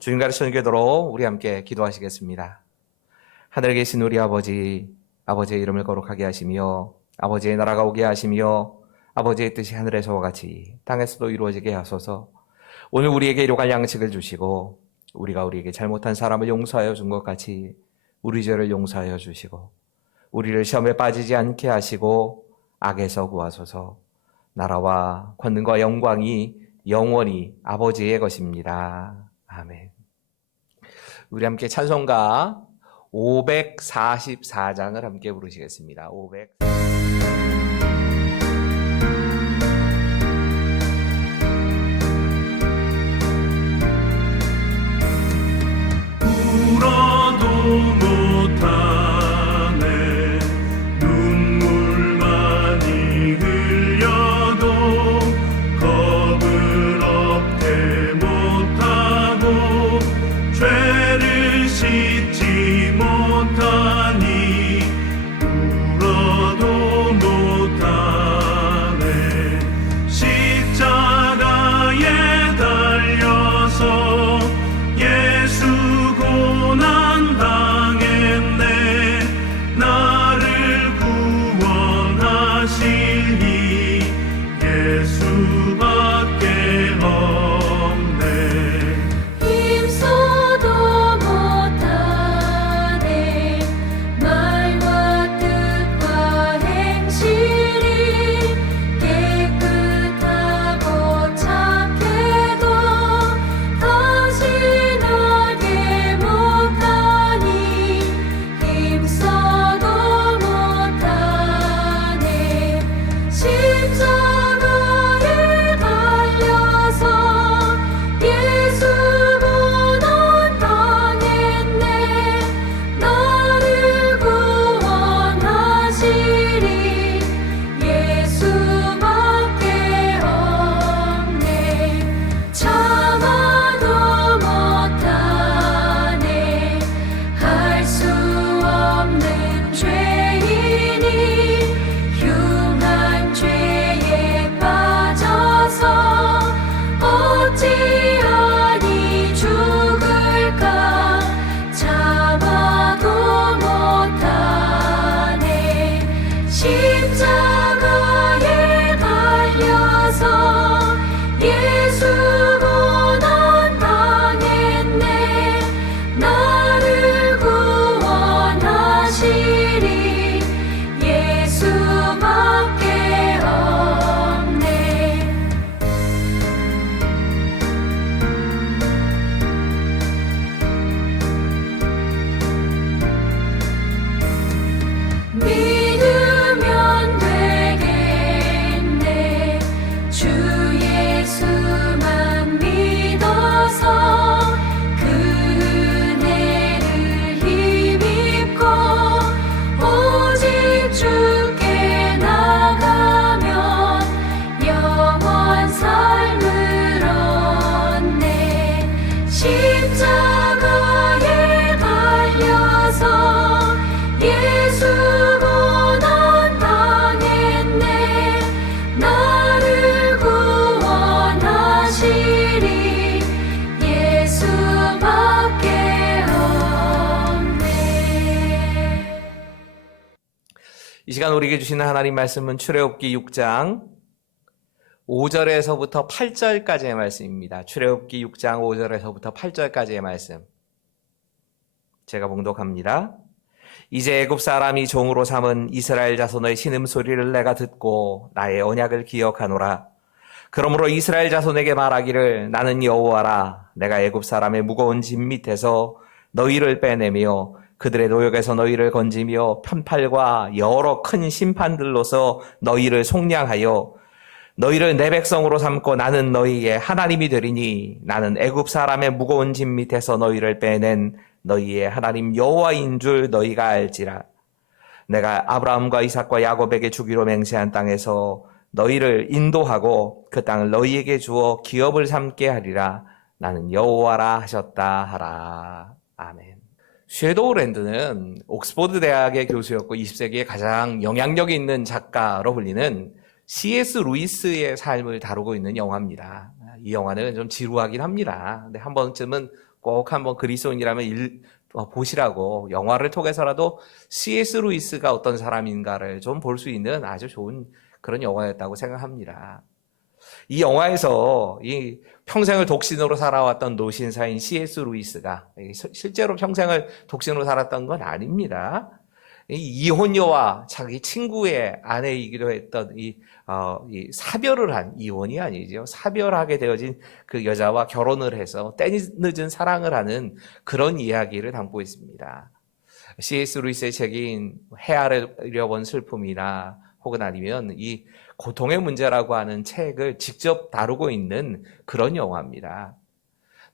주님 가르치는 기도로 우리 함께 기도하시겠습니다. 하늘에 계신 우리 아버지, 아버지의 이름을 거룩하게 하시며 아버지의 나라가 오게 하시며 아버지의 뜻이 하늘에서와 같이 땅에서도 이루어지게 하소서. 오늘 우리에게 일용할 양식을 주시고 우리가 우리에게 잘못한 사람을 용서하여 준 것 같이 우리 죄를 용서하여 주시고 우리를 시험에 빠지지 않게 하시고 악에서 구하소서. 나라와 권능과 영광이 영원히 아버지의 것입니다. 아멘. 우리 함께 찬송가 544장을 함께 부르시겠습니다. 500. 울어도 못하네 눈물 많이 흘려도 겁을 없게 못하고 죄를 씻지 못하니 울어도 못하네 십자가에 달려서 예수 고난 당했네 나를 구원하시니 예수밖에 없네 힘써도 못하네 말과 뜻과 행실이 깨끗하고 착해도 다시 나게 못하니 힘써도 못하네 십자가에 달려서 예수 고난 당했네 나를 구원하시리 예수밖에 없네 참아도 못하네 할 수 없는 죄인이 흉한 죄에 빠져서 어찌하니 죽을까 참아도 못하네 십자가에 달려서 예수 고난 당했네 나를 구원하시리 예수밖에 없네 믿으면 되겠네 주 예수만 믿어서 그 은혜를 힘입고 오직 주께 나가면 영원 삶을 얻네 십자가에 달려서 예수 고난 당했네 나를 구원하시리 예수밖에 없네 이 시간 우리에게 주시는 하나님 말씀은 출애굽기 6장 5절에서부터 8절까지의 말씀입니다. 출애굽기 6장 5절에서부터 8절까지의 말씀. 제가 봉독합니다. 이제 애굽 사람이 종으로 삼은 이스라엘 자손의 신음소리를 내가 듣고 나의 언약을 기억하노라. 그러므로 이스라엘 자손에게 말하기를 나는 여호와라. 내가 애굽 사람의 무거운 짐 밑에서 너희를 빼내며 그들의 노역에서 너희를 건지며 편팔과 여러 큰 심판들로서 너희를 속량하여 너희를 내 백성으로 삼고 나는 너희의 하나님이 되리니 나는 애굽 사람의 무거운 짐 밑에서 너희를 빼낸 너희의 하나님 여호와인 줄 너희가 알지라. 내가 아브라함과 이삭과 야곱에게 주기로 맹세한 땅에서 너희를 인도하고 그 땅을 너희에게 주어 기업을 삼게 하리라. 나는 여호와라 하셨다 하라. 아멘. 섀도우 랜드는 옥스퍼드 대학의 교수였고 20세기에 가장 영향력 있는 작가로 불리는 C.S. 루이스의 삶을 다루고 있는 영화입니다. 이 영화는 좀 지루하긴 합니다. 근데 한 번쯤은 꼭 한번 그리스도인이라면 보시라고 영화를 통해서라도 C.S. 루이스가 어떤 사람인가를 좀 볼 수 있는 아주 좋은 그런 영화였다고 생각합니다. 이 영화에서 이 평생을 독신으로 살아왔던 노신사인 C.S. 루이스가 실제로 평생을 독신으로 살았던 건 아닙니다. 이 이혼녀와 자기 친구의 아내이기도 했던 이 사별을 한, 이혼이 아니죠. 사별하게 되어진 그 여자와 결혼을 해서 때늦은 사랑을 하는 그런 이야기를 담고 있습니다. C.S. 루이스의 책인 헤아려 본 슬픔이나 혹은 아니면 이 고통의 문제라고 하는 책을 직접 다루고 있는 그런 영화입니다.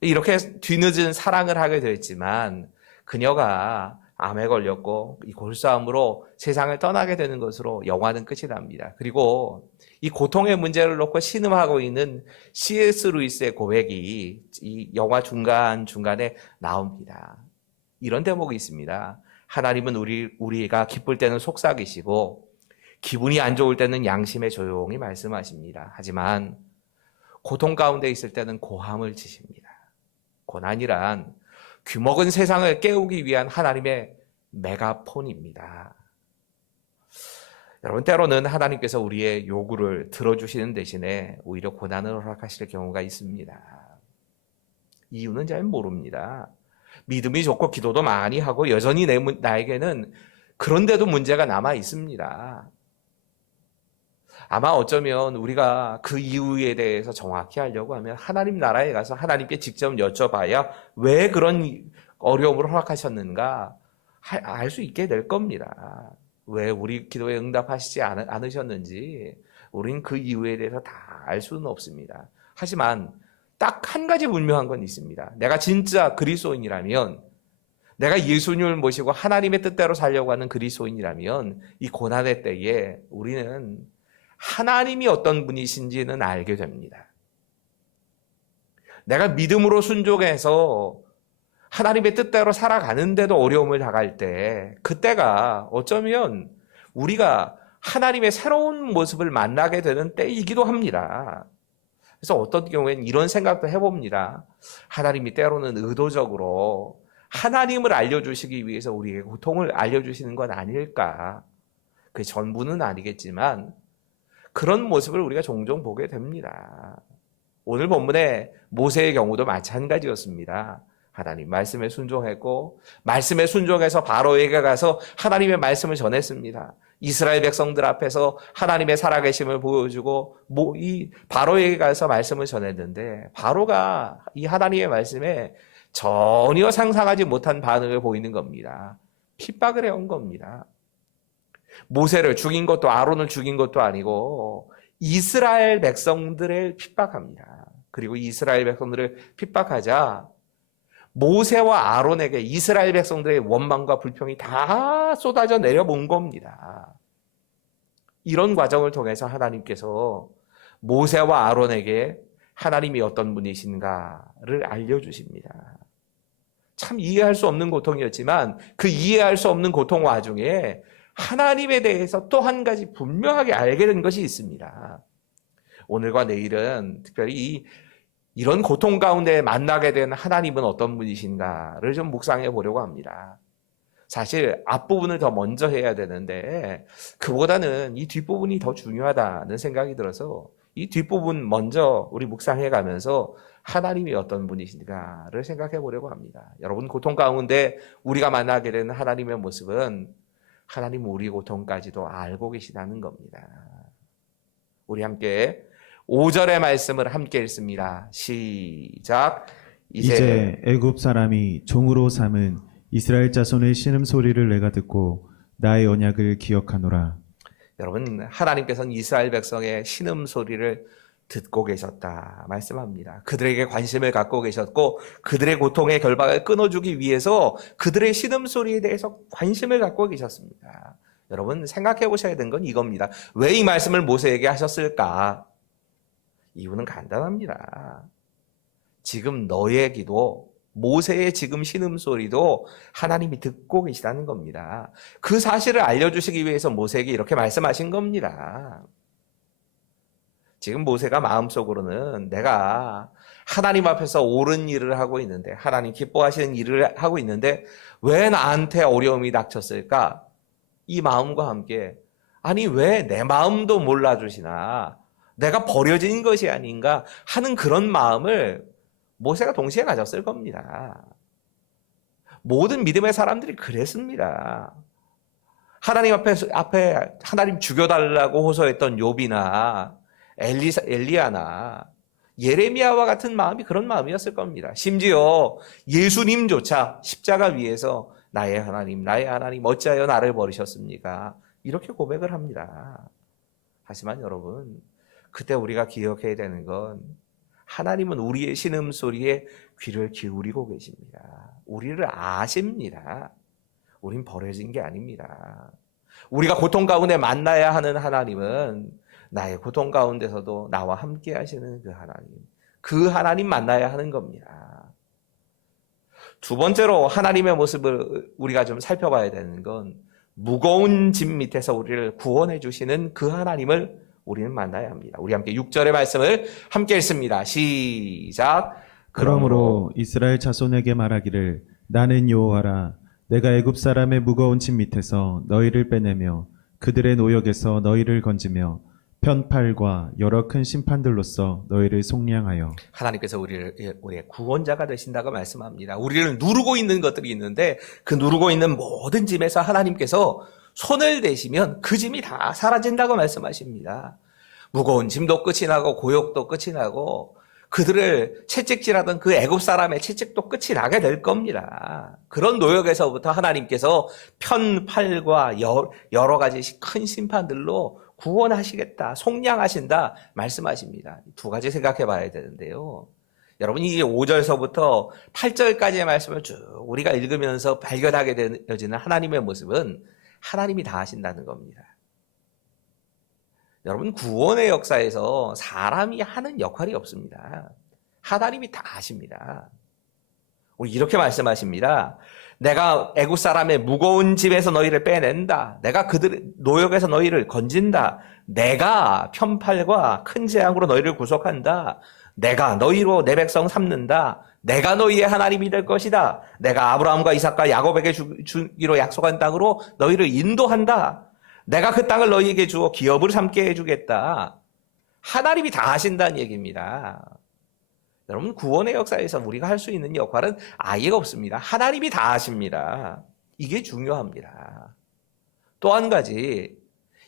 이렇게 뒤늦은 사랑을 하게 됐지만 그녀가 암에 걸렸고 이 골수암으로 세상을 떠나게 되는 것으로 영화는 끝이 납니다. 그리고 이 고통의 문제를 놓고 신음하고 있는 C.S. 루이스의 고백이 이 영화 중간중간에 나옵니다. 이런 대목이 있습니다. 하나님은 우리가 기쁠 때는 속삭이시고 기분이 안 좋을 때는 양심에 조용히 말씀하십니다. 하지만 고통 가운데 있을 때는 고함을 치십니다. 고난이란 귀먹은 세상을 깨우기 위한 하나님의 메가폰입니다. 여러분, 때로는 하나님께서 우리의 요구를 들어주시는 대신에 오히려 고난을 허락하실 경우가 있습니다. 이유는 잘 모릅니다. 믿음이 좋고 기도도 많이 하고 여전히 나에게는 그런데도 문제가 남아 있습니다. 아마 어쩌면 우리가 그 이유에 대해서 정확히 알려고 하면 하나님 나라에 가서 하나님께 직접 여쭤봐야 왜 그런 어려움을 허락하셨는가 알 수 있게 될 겁니다. 왜 우리 기도에 응답하시지 않으셨는지 우리는 그 이유에 대해서 다 알 수는 없습니다. 하지만 딱 한 가지 분명한 건 있습니다. 내가 진짜 그리스도인이라면, 내가 예수님을 모시고 하나님의 뜻대로 살려고 하는 그리스도인이라면 이 고난의 때에 우리는 하나님이 어떤 분이신지는 알게 됩니다. 내가 믿음으로 순종해서 하나님의 뜻대로 살아가는데도 어려움을 당할 때, 그때가 어쩌면 우리가 하나님의 새로운 모습을 만나게 되는 때이기도 합니다. 그래서 어떤 경우에는 이런 생각도 해봅니다. 하나님이 때로는 의도적으로 하나님을 알려주시기 위해서 우리에게 고통을 알려주시는 건 아닐까. 그 전부는 아니겠지만 그런 모습을 우리가 종종 보게 됩니다. 오늘 본문의 모세의 경우도 마찬가지였습니다. 하나님 말씀에 순종했고 말씀에 순종해서 바로에게 가서 하나님의 말씀을 전했습니다. 이스라엘 백성들 앞에서 하나님의 살아계심을 보여주고 이 바로에게 가서 말씀을 전했는데 바로가 이 하나님의 말씀에 전혀 상상하지 못한 반응을 보이는 겁니다. 핍박을 해온 겁니다. 모세를 죽인 것도 아론을 죽인 것도 아니고 이스라엘 백성들을 핍박합니다. 그리고 이스라엘 백성들을 핍박하자 모세와 아론에게 이스라엘 백성들의 원망과 불평이 다 쏟아져 내려온 겁니다. 이런 과정을 통해서 하나님께서 모세와 아론에게 하나님이 어떤 분이신가를 알려주십니다. 참 이해할 수 없는 고통이었지만 그 이해할 수 없는 고통 와중에 하나님에 대해서 또 한 가지 분명하게 알게 된 것이 있습니다. 오늘과 내일은 특별히 이런 고통 가운데 만나게 된 하나님은 어떤 분이신가를 좀 묵상해 보려고 합니다. 사실 앞부분을 더 먼저 해야 되는데 그보다는 이 뒷부분이 더 중요하다는 생각이 들어서 이 뒷부분 먼저 우리 묵상해 가면서 하나님이 어떤 분이신가를 생각해 보려고 합니다. 여러분, 고통 가운데 우리가 만나게 되는 하나님의 모습은 하나님은 우리 고통까지도 알고 계시다는 겁니다. 우리 함께 5절의 말씀을 함께 읽습니다. 시작. 이제 애굽 사람이 종으로 삼은 이스라엘 자손의 신음소리를 내가 듣고 나의 언약을 기억하노라. 여러분, 하나님께서는 이스라엘 백성의 신음소리를 듣고 계셨다 말씀합니다. 그들에게 관심을 갖고 계셨고 그들의 고통의 결박을 끊어주기 위해서 그들의 신음소리에 대해서 관심을 갖고 계셨습니다. 여러분, 생각해 보셔야 되는 건 이겁니다. 왜 이 말씀을 모세에게 하셨을까? 이유는 간단합니다. 지금 너의 기도, 모세의 지금 신음소리도 하나님이 듣고 계시다는 겁니다. 그 사실을 알려주시기 위해서 모세에게 이렇게 말씀하신 겁니다. 지금 모세가 마음속으로는 내가 하나님 앞에서 옳은 일을 하고 있는데, 하나님 기뻐하시는 일을 하고 있는데 왜 나한테 어려움이 닥쳤을까? 이 마음과 함께, 아니 왜 내 마음도 몰라주시나, 내가 버려진 것이 아닌가 하는 그런 마음을 모세가 동시에 가졌을 겁니다. 모든 믿음의 사람들이 그랬습니다. 하나님 앞에 하나님 죽여달라고 호소했던 욥이나 엘리야나 예레미야와 같은 마음이 그런 마음이었을 겁니다. 심지어 예수님조차 십자가 위에서 나의 하나님 어찌하여 나를 버리셨습니까? 이렇게 고백을 합니다. 하지만 여러분, 그때 우리가 기억해야 되는 건 하나님은 우리의 신음소리에 귀를 기울이고 계십니다. 우리를 아십니다. 우린 버려진 게 아닙니다. 우리가 고통 가운데 만나야 하는 하나님은 나의 고통 가운데서도 나와 함께 하시는 그 하나님 만나야 하는 겁니다. 두 번째로 하나님의 모습을 우리가 좀 살펴봐야 되는 건 무거운 짐 밑에서 우리를 구원해 주시는 그 하나님을 우리는 만나야 합니다. 우리 함께 6절의 말씀을 함께 읽습니다. 시작. 그러므로 이스라엘 자손에게 말하기를 나는 여호와라 내가 애굽 사람의 무거운 짐 밑에서 너희를 빼내며 그들의 노역에서 너희를 건지며 편팔과 여러 큰 심판들로서 너희를 속량하여. 하나님께서 우리의 구원자가 되신다고 말씀합니다. 우리를 누르고 있는 것들이 있는데 그 누르고 있는 모든 짐에서 하나님께서 손을 대시면 그 짐이 다 사라진다고 말씀하십니다. 무거운 짐도 끝이 나고 고역도 끝이 나고 그들을 채찍질하던 그 애굽 사람의 채찍도 끝이 나게 될 겁니다. 그런 노역에서부터 하나님께서 편팔과 여러 가지 큰 심판들로 구원하시겠다, 속량하신다 말씀하십니다. 두 가지 생각해 봐야 되는데요. 여러분, 이 5절서부터 8절까지의 말씀을 쭉 우리가 읽으면서 발견하게 되어지는 하나님의 모습은 하나님이 다 하신다는 겁니다. 여러분, 구원의 역사에서 사람이 하는 역할이 없습니다. 하나님이 다 하십니다. 우리 이렇게 말씀하십니다. 내가 애굽 사람의 무거운 짐에서 너희를 빼낸다. 내가 그들의 노역에서 너희를 건진다. 내가 편팔과 큰 재앙으로 너희를 구속한다. 내가 너희로 내 백성 삼는다. 내가 너희의 하나님이 될 것이다. 내가 아브라함과 이삭과 야곱에게 주기로 약속한 땅으로 너희를 인도한다. 내가 그 땅을 너희에게 주어 기업을 삼게 해주겠다. 하나님이 다 하신다는 얘기입니다. 여러분, 구원의 역사에서 우리가 할 수 있는 역할은 아예 없습니다. 하나님이 다 하십니다. 이게 중요합니다. 또 한 가지,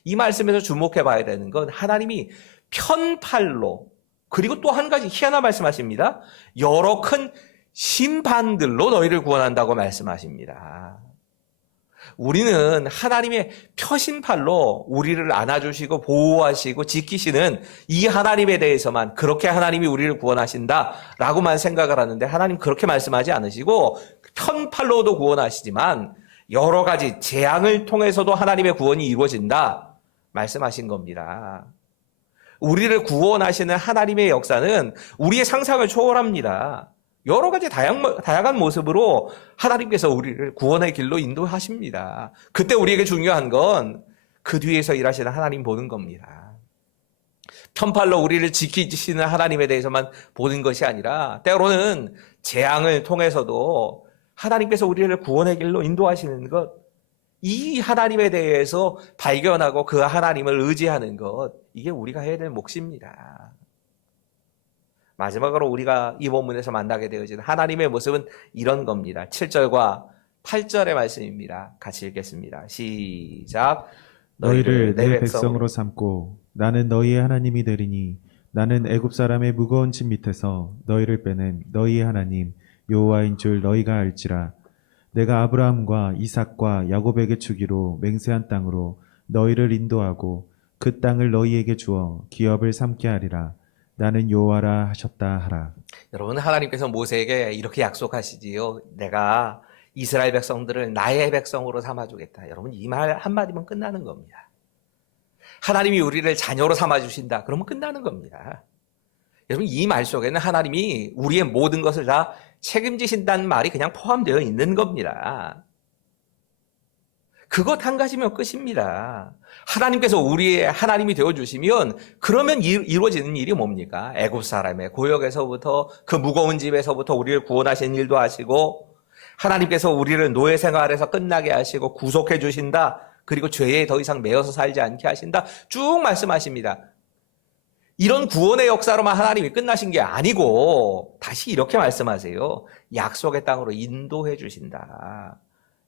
이 말씀에서 주목해 봐야 되는 건 하나님이 편팔로, 그리고 또 한 가지 희한한 말씀하십니다. 여러 큰 심판들로 너희를 구원한다고 말씀하십니다. 우리는 하나님의 표심팔로 우리를 안아주시고 보호하시고 지키시는 이 하나님에 대해서만, 그렇게 하나님이 우리를 구원하신다라고만 생각을 하는데, 하나님 그렇게 말씀하지 않으시고 편팔로도 구원하시지만 여러 가지 재앙을 통해서도 하나님의 구원이 이루어진다 말씀하신 겁니다. 우리를 구원하시는 하나님의 역사는 우리의 상상을 초월합니다. 여러 가지 다양한 모습으로 하나님께서 우리를 구원의 길로 인도하십니다. 그때 우리에게 중요한 건 그 뒤에서 일하시는 하나님 보는 겁니다. 편팔로 우리를 지키시는 하나님에 대해서만 보는 것이 아니라 때로는 재앙을 통해서도 하나님께서 우리를 구원의 길로 인도하시는 것, 이 하나님에 대해서 발견하고 그 하나님을 의지하는 것, 이게 우리가 해야 될 몫입니다. 마지막으로 우리가 이 본문에서 만나게 되어진 하나님의 모습은 이런 겁니다. 7절과 8절의 말씀입니다. 같이 읽겠습니다. 시작. 너희를 내 백성으로 삼고 나는 너희의 하나님이 되리니 나는 애굽 사람의 무거운 짐 밑에서 너희를 빼낸 너희의 하나님 여호와인 줄 너희가 알지라. 내가 아브라함과 이삭과 야곱에게 주기로 맹세한 땅으로 너희를 인도하고 그 땅을 너희에게 주어 기업을 삼게 하리라. 나는 여호와라 하셨다 하라. 여러분, 하나님께서 모세에게 이렇게 약속하시지요. 내가 이스라엘 백성들을 나의 백성으로 삼아주겠다. 여러분, 이 말 한마디면 끝나는 겁니다. 하나님이 우리를 자녀로 삼아주신다. 그러면 끝나는 겁니다. 여러분, 이 말 속에는 하나님이 우리의 모든 것을 다 책임지신다는 말이 그냥 포함되어 있는 겁니다. 그것 한 가지면 끝입니다. 하나님께서 우리의 하나님이 되어주시면 그러면 이루어지는 일이 뭡니까? 애굽 사람의 고역에서부터 그 무거운 집에서부터 우리를 구원하신 일도 하시고 하나님께서 우리를 노예 생활에서 끝나게 하시고 구속해 주신다. 그리고 죄에 더 이상 매여서 살지 않게 하신다. 쭉 말씀하십니다. 이런 구원의 역사로만 하나님이 끝나신 게 아니고 다시 이렇게 말씀하세요. 약속의 땅으로 인도해 주신다.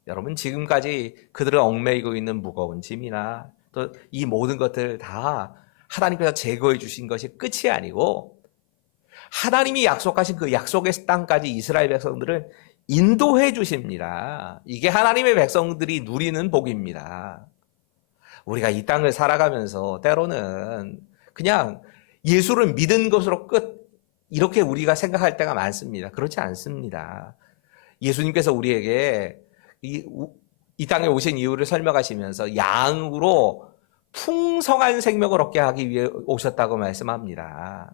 여러분 지금까지 그들을 얽매이고 있는 무거운 짐이나 또 이 모든 것들 다 하나님께서 제거해 주신 것이 끝이 아니고 하나님이 약속하신 그 약속의 땅까지 이스라엘 백성들을 인도해 주십니다. 이게 하나님의 백성들이 누리는 복입니다. 우리가 이 땅을 살아가면서 때로는 그냥 예수를 믿은 것으로 끝 이렇게 우리가 생각할 때가 많습니다. 그렇지 않습니다. 예수님께서 우리에게 이 땅에 오신 이유를 설명하시면서 양으로 풍성한 생명을 얻게 하기 위해 오셨다고 말씀합니다.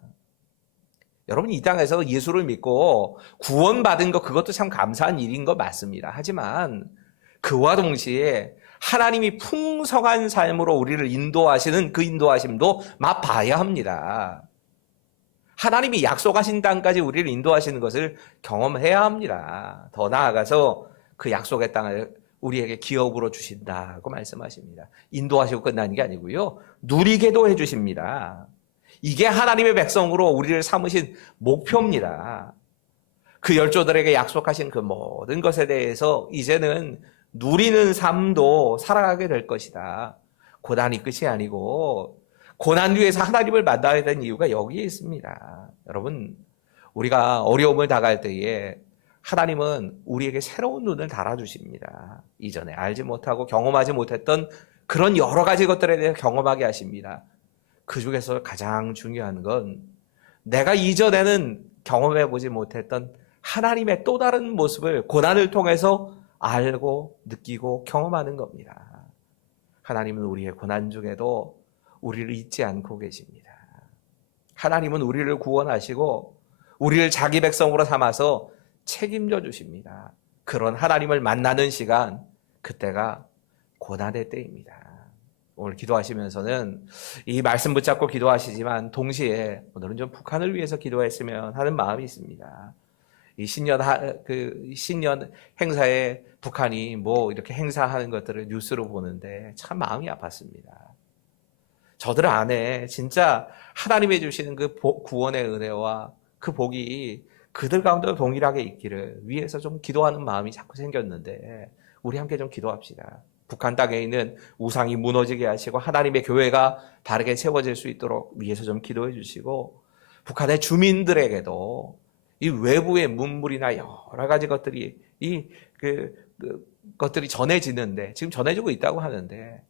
여러분 이 땅에서 예수를 믿고 구원받은 것 그것도 참 감사한 일인 것 맞습니다. 하지만 그와 동시에 하나님이 풍성한 삶으로 우리를 인도하시는 그 인도하심도 맛봐야 합니다. 하나님이 약속하신 땅까지 우리를 인도하시는 것을 경험해야 합니다. 더 나아가서 그 약속의 땅을 우리에게 기업으로 주신다고 말씀하십니다. 인도하시고 끝나는 게 아니고요. 누리게도 해주십니다. 이게 하나님의 백성으로 우리를 삼으신 목표입니다. 그 열조들에게 약속하신 그 모든 것에 대해서 이제는 누리는 삶도 살아가게 될 것이다. 고난이 끝이 아니고 고난 위에서 하나님을 만나야 되는 이유가 여기에 있습니다. 여러분 우리가 어려움을 당할 때에 하나님은 우리에게 새로운 눈을 달아주십니다. 이전에 알지 못하고 경험하지 못했던 그런 여러 가지 것들에 대해 경험하게 하십니다. 그 중에서 가장 중요한 건 내가 이전에는 경험해보지 못했던 하나님의 또 다른 모습을 고난을 통해서 알고 느끼고 경험하는 겁니다. 하나님은 우리의 고난 중에도 우리를 잊지 않고 계십니다. 하나님은 우리를 구원하시고 우리를 자기 백성으로 삼아서 책임져 주십니다. 그런 하나님을 만나는 시간, 그때가 고난의 때입니다. 오늘 기도하시면서는 이 말씀 붙잡고 기도하시지만 동시에 오늘은 좀 북한을 위해서 기도했으면 하는 마음이 있습니다. 이 신년 행사에 북한이 뭐 이렇게 행사하는 것들을 뉴스로 보는데 참 마음이 아팠습니다. 저들 안에 진짜 하나님이 주시는 그 구원의 은혜와 그 복이 그들 가운데 동일하게 있기를 위해서 좀 기도하는 마음이 자꾸 생겼는데 우리 함께 좀 기도합시다. 북한 땅에 있는 우상이 무너지게 하시고 하나님의 교회가 바르게 세워질 수 있도록 위해서 좀 기도해 주시고 북한의 주민들에게도 이 외부의 문물이나 여러 가지 것들이 것들이 전해지는데 지금 전해지고 있다고 하는데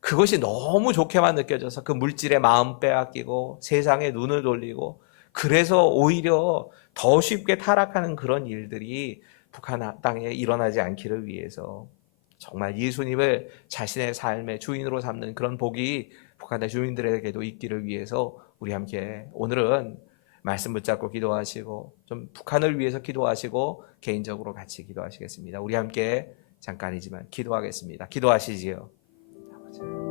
그것이 너무 좋게만 느껴져서 그 물질에 마음 빼앗기고 세상에 눈을 돌리고 그래서 오히려 더 쉽게 타락하는 그런 일들이 북한 땅에 일어나지 않기를 위해서 정말 예수님을 자신의 삶의 주인으로 삼는 그런 복이 북한의 주민들에게도 있기를 위해서 우리 함께 오늘은 말씀 붙잡고 기도하시고 좀 북한을 위해서 기도하시고 개인적으로 같이 기도하시겠습니다. 우리 함께 잠깐이지만 기도하겠습니다. 기도하시지요. 아버지.